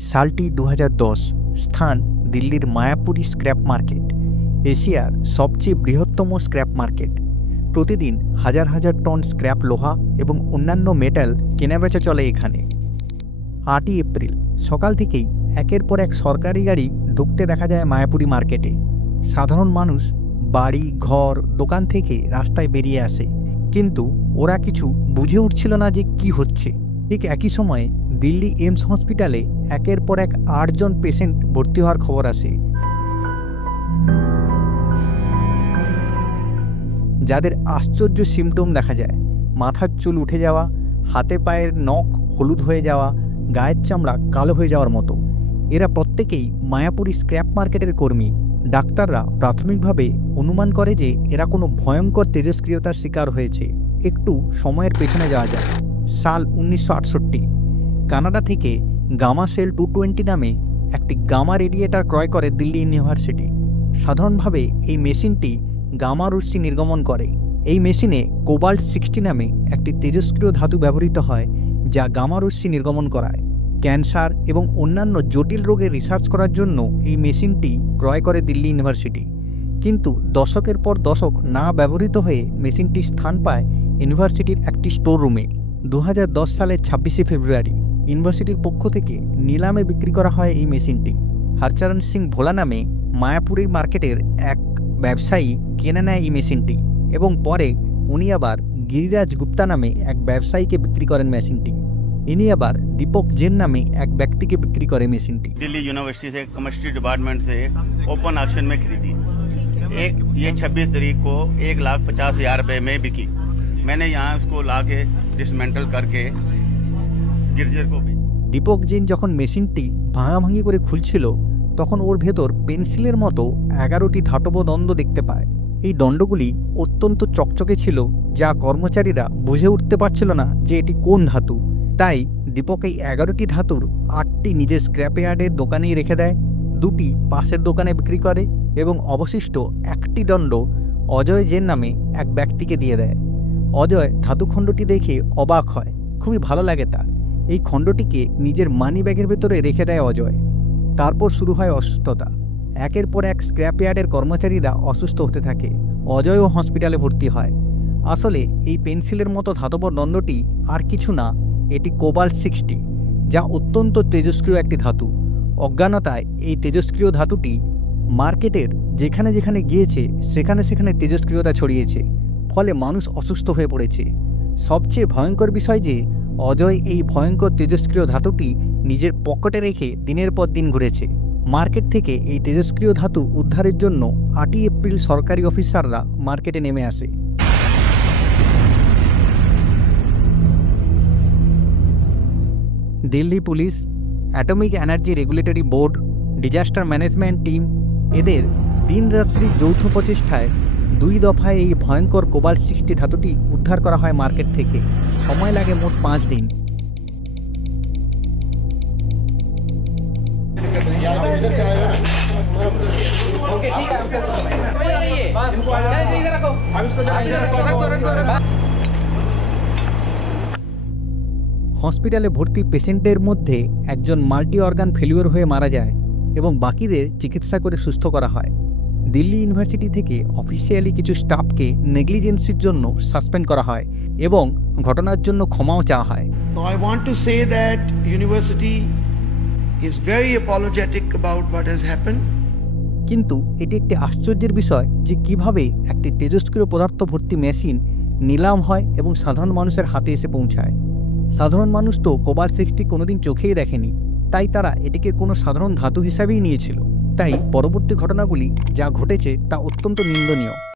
সালটি 2010। স্থান দিল্লির Mayapuri scrap market, এশিয়ার সবচেয়ে বৃহত্তম স্ক্র্যাপ মার্কেট। প্রতিদিন হাজার হাজার টন স্ক্র্যাপ লোহা এবং অন্যান্য মেটাল কেনাবেচা চলে এখানে। 8ই এপ্রিল সকাল থেকেই একের পর এক সরকারি গাড়ি ঢুকতে দেখা যায় মায়াপুরী মার্কেটে। সাধারণ মানুষ বাড়ি, ঘর, দোকান থেকে রাস্তায় বেরিয়ে আসে, কিন্তু ওরা কিছু বুঝে উঠছিল না যে কি হচ্ছে। ঠিক একই সময়ে দিল্লি এইমস হসপিটালে একের পর এক 8 জন পেশেন্ট ভর্তি হওয়ার খবর আসে, যাদের আশ্চর্য সিমটম দেখা যায়। মাথার চুল উঠে যাওয়া, হাতে পায়ের নখ হলুদ হয়ে যাওয়া, গায়ের চামড়া কালো হয়ে যাওয়ার মতো। এরা প্রত্যেকেই মায়াপুরী স্ক্র্যাপ মার্কেটের কর্মী। ডাক্তাররা প্রাথমিকভাবে অনুমান করে যে এরা কোনো ভয়ঙ্কর তেজস্ক্রিয়তার শিকার হয়েছে। একটু সময়ের পেছনে যাওয়া যায়। সাল 1968। কানাডা থেকে গামা সেল 220 নামে একটি গামা রেডিয়েটার ক্রয় করে দিল্লি ইউনিভার্সিটি। সাধারণভাবে এই মেশিনটি গামা রশ্মি নির্গমন করে। এই মেশিনে কোবাল্ট 60 নামে একটি তেজস্ক্রিয় ধাতু ব্যবহৃত হয়, যা গামা রশ্মি নির্গমন করায়। ক্যান্সার এবং অন্যান্য জটিল রোগের রিসার্চ করার জন্য এই মেশিনটি ক্রয় করে দিল্লি ইউনিভার্সিটি। কিন্তু দশকের পর দশক না ব্যবহৃত হয়ে মেশিনটি স্থান পায় ইউনিভার্সিটির একটি স্টোর রুমে। 2010 সালের 26শে ফেব্রুয়ারি ইউনিভার্সিটির পক্ষ থেকে নিলামে বিক্রি করা হয় এই মেশিনটি। হরচরণ সিং ভোলা নামে মায়াপুরী মার্কেটের এক ব্যবসায়ী কিনে নেয় এই মেশিনটি, এবং পরে উনি আবার গিরিরাজ গুপ্তা নামে এক ব্যবসায়ীকে বিক্রি করেন মেশিনটি। ইনি আবার দীপক জেন নামে এক ব্যক্তিকে বিক্রি করে মেশিনটি। दिल्ली यूनिवर्सिटी से केमिस्ट्री डिपार्टमेंट से ओपन ऑक्शन में खरीदी। ये 26 तारीख को 1,50,000 रुपए में बिकी। मैंने यहाँ उसको ला के डिसमेंटल करके गिरजर को भी। দীপক জেন যখন মেশিনটি ভাঙাভাঙি করে খুলছিল, তখন ওর ভেতর পেন্সিলের মতো 11টি ধাতব দণ্ড দেখতে পায়। এই দণ্ডগুলি অত্যন্ত চকচকে ছিল, যা কর্মচারীরা বুঝে উঠতে পারছিল না যে এটি কোন ধাতু। তাই দীপক এই 11টি ধাতুর 8টি নিজের স্ক্র্যাপ ইয়ার্ডের দোকানেই রেখে দেয়, 2টি পাশের দোকানে বিক্রি করে এবং অবশিষ্ট 1টি দণ্ড অজয় জেন নামে এক ব্যক্তিকে দিয়ে দেয়। অজয় ধাতুখণ্ডটি দেখে অবাক হয়, খুবই ভালো লাগে তার। এই খণ্ডটিকে নিজের মানি ব্যাগের ভেতরে রেখে দেয় অজয়। তারপর শুরু হয় অসুস্থতা। একের পর এক স্ক্র্যাপ ইয়ার্ডের কর্মচারীরা অসুস্থ হতে থাকে। অজয়ও হসপিটালে ভর্তি হয়। আসলে এই পেন্সিলের মতো ধাতব দণ্ডটি আর কিছু না, এটি কোবাল্ট 60, যা অত্যন্ত তেজস্ক্রিয় একটি ধাতু। অজ্ঞানতায় এই তেজস্ক্রিয় ধাতুটি মার্কেটের যেখানে যেখানে গিয়েছে সেখানে সেখানে তেজস্ক্রিয়তা ছড়িয়েছে, ফলে মানুষ অসুস্থ হয়ে পড়েছে। সবচেয়ে ভয়ঙ্কর বিষয় যে অজয় এই ভয়ঙ্কর তেজস্ক্রিয় ধাতুটি নিজের পকেটে রেখে দিনের পর দিন ঘুরেছে। মার্কেট থেকে এই তেজস্ক্রিয় ধাতু উদ্ধারের জন্য 8ই এপ্রিল সরকারি অফিসাররা মার্কেটে নেমে আসে। Delhi police, atomic energy regulatory board, disaster management team, এদের দিনরাত্রি যৌথ প্রচেষ্টায় 2 দফায় এই ভয়ঙ্কর কোবাল্ট 60 ধাতুটি উদ্ধার করা হয় মার্কেট থেকে। সময় লাগে মোট 5 দিন। হসপিটালে ভর্তি পেশেন্টের মধ্যে একজন মাল্টি অর্গান ফেলিওর হয়ে মারা যায় এবং বাকিদের চিকিৎসা করে সুস্থ করা হয়। দিল্লি ইউনিভার্সিটি থেকে অফিসিয়ালি কিছু স্টাফকে নেগলিজেন্সির জন্য সাসপেন্ড করা হয় এবং ঘটনার জন্য ক্ষমাও চাওয়া হয়। I want to say that university is very apologetic about what has happened. কিন্তু এটি একটি আশ্চর্যের বিষয় যে কিভাবে একটি তেজস্ক্রিয় পদার্থ ভর্তি মেশিন নিলাম হয় এবং সাধারণ মানুষের হাতে এসে পৌঁছায়। সাধারণ মানুষ তো কোবাল্ট 60 কোনোদিন চোখেই দেখেনি, তাই তারা এটিকে কোনো সাধারণ ধাতু হিসাবেই নিয়েছিল। তাই পরবর্তী ঘটনাগুলি যা ঘটেছে তা অত্যন্ত নিন্দনীয়।